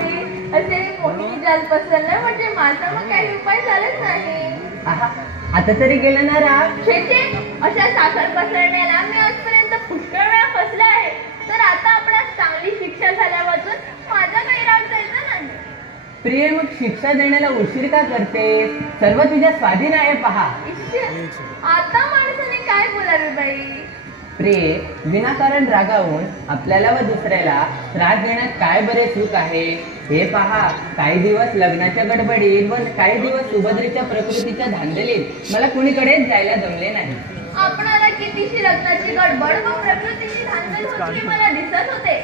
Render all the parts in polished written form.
नाही असे मोठी जाल पसरलं म्हणजे माझा मग काही उपाय झालाच नाही. आता तरी गेलं ना राग. छे अशा साखर पसरण्याला मी आजपर्यंत पुष्कळ वेळा फसले आहे. तर आता आपणास चांगली शिक्षा झाल्यापासून माझा काही राग जायचा नाही. प्रिय, मग शिक्षा देण्याला उशीर का करते? सर्व तुझ्या स्वाधीन आहे पहा. आता माणसाने काय बोलावे बाई. प्रिय, विनाकारण रागावून आपल्याला व दुसऱ्याला त्रास देण्यात काय बरे सुख आहे? हे पहा, काही दिवस लग्नाच्या गडबडीत व काही दिवस सुभद्रेच्या प्रकृतीच्या धांदलीत मला कुणीकडेच जायला जमले नाही. आपणाला कितीशी लग्नाची गडबड व प्रकृतीची धांदल होती मला दिसत होते.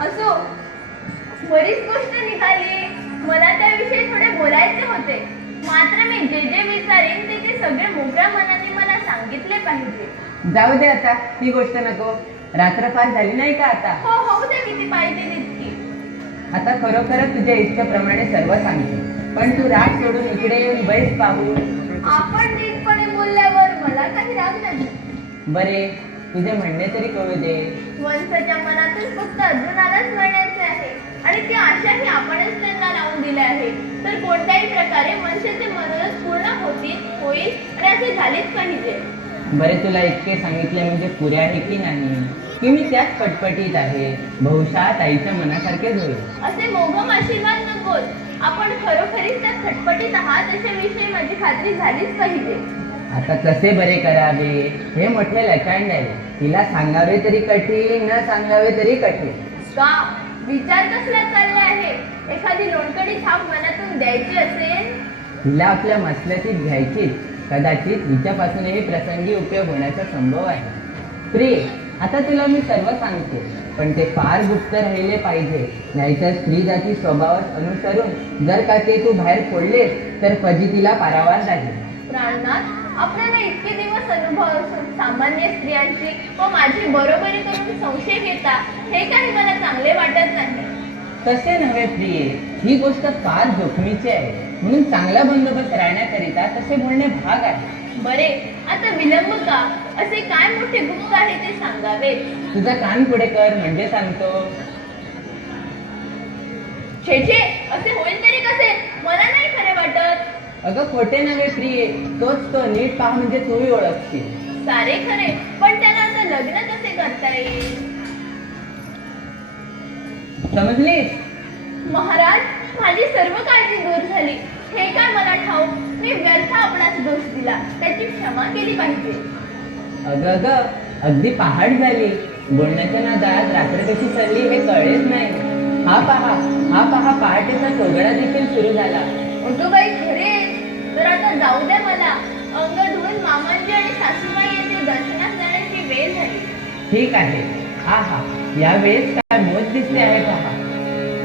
असो, बरीच गोष्ट निघाली. मला त्याविषयी थोडे बोलायचे होते. मात्र मी जे जे विचारेन ते सगळे मोकळ्या मनाने मला सांगितले पाहिजे. जाऊ दे आता, ही गोष्ट नको. रात्र फार झाली नाही का आता? हो हो, ते किती पाहिजे तितकी. आता खरोखरच तुझ्या इच्छेप्रमाणे सर्व सांगते. पण तू राग सोडून इकडे येऊन बैस पाहू. आपण नीटपणे बोलल्यावर मला काही राग नाही. बरे, तुझे म्हणणे तरी कळू दे. वंशाच्या मनातून फक्त अर्जुनालाच म्हणायचे आहे आणि ती आशाही आपणच त्यांना लावून दिली आहे. तर कोणत्याही प्रकारे वंशाचे मनोरथ पूर्ण होईल आणि असे झालेच पाहिजे. बरे, तुला इतके सांगितले म्हणजे पुरे आहे की नाही की मी त्याच पटपटीत आहे. बहुशा ताईच्या मनासारखेच होईल. असे मोघम आशीर्वाद नकोत. आपण खरोखरीच त्या खटपटीत आहात अशाविषयी माझी खात्री झालीच पाहिजे. आता कसे बरे करावे हे मोठे लचांड आहे. तिला सांगावे तरी कठीण, न सांगावे तरी कठीण. का विचार कसला चालला आहे? एखादी लोणकडी थाप मनातून द्यायची असेल. तिला आपल्या मसलतीत घ्यायची. कदाचित हिच्यापासूनही प्रसंगी उपयोग होण्याचा संभव आहे. प्रिय, आता तुला मी सर्व सांगतो, पण ते फार गुप्त राहिले पाहिजे. नाहीतर स्त्री जाती स्वभावास अनुसरून जर का ते तू बाहेर फोडलेस तर फजितीला पारावार लागेल. प्राणनाथ, आपल्याला इतके दिवस अनुभव असून सामान्य स्त्रियांची व माझी बरोबरी करून संशय घेता हे काही मला चांगले वाटत नाही. तसे नव्हे प्रिये, ही गोष्ट फार जोखमीची आहे. म्हणून चांगला बंदोबस्त राहण्याकरिता तसे बोलणे भाग आहे. बरे, आता विलंब का? असे काय मोठे गुप्त आहे ते सांगावे. तुझा कान पुढे कर म्हणजे सांगतो. छे असे होईल तरी कसे? मला नाही खरे वाटत. अगं खोटे नव्हे प्रिये, तोच तो. नीट पहा म्हणजे तूही ओळखशील. सारे खरे, पण त्याला आता लग्न कसे करता येईल? समजलीस? महाराज, माझी सर्व काळजी दूर झाली. हे काय मला ठाऊक, मी व्यर्थ आपणास दोष दिला. त्याची क्षमा केली पाहिजे. अगं अगदी पहाट झाली. बोलण्याच्या नादात रात्र कशी सरली हे कळलेच नाही. हा पहा पहाटेचा सोगडा देखील सुरू झाला. बाई खरे, तर आता जाऊ द्या मला. अंग धुवून मामांजी आणि सासूबाई येथे दर्शनास जाण्याची वेळ झाली. ठीक आहे. या वेळेस काय मोज दिसते आहे पहा.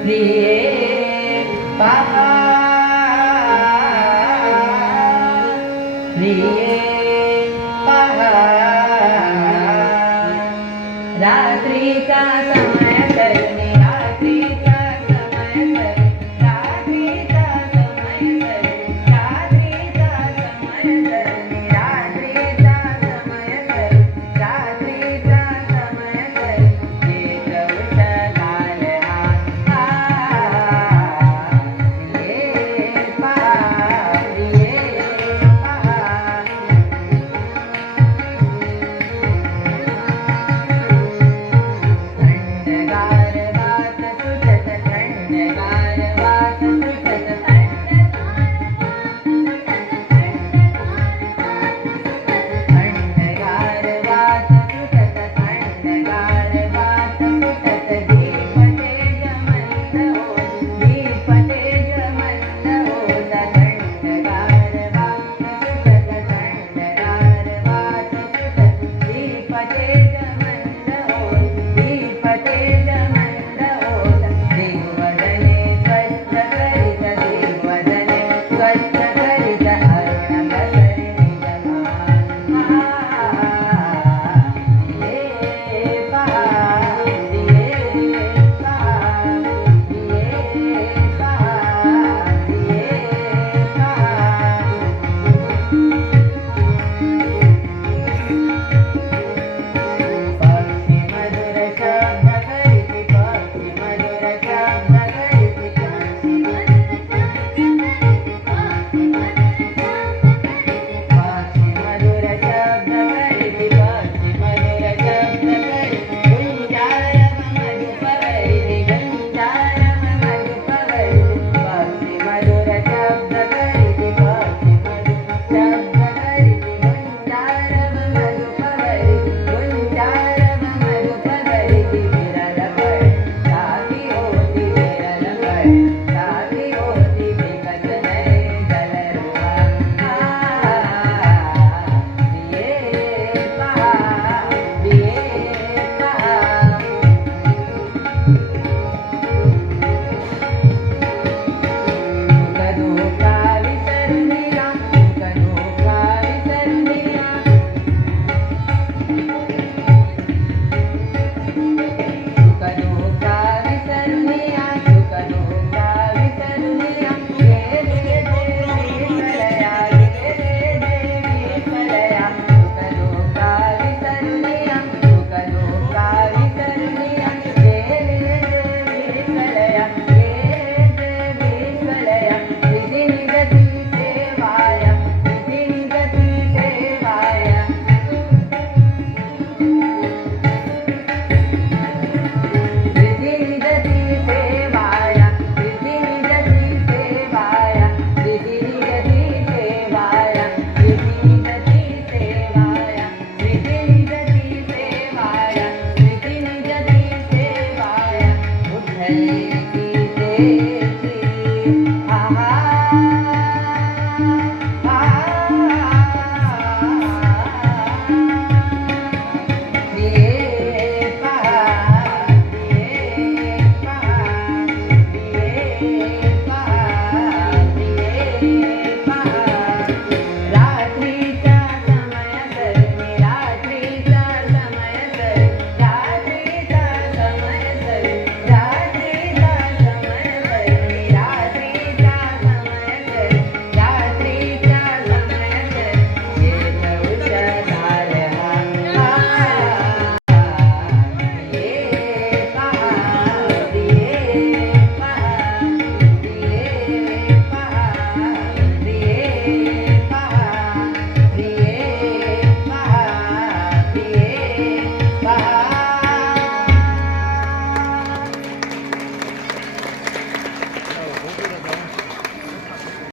प्रिये पहा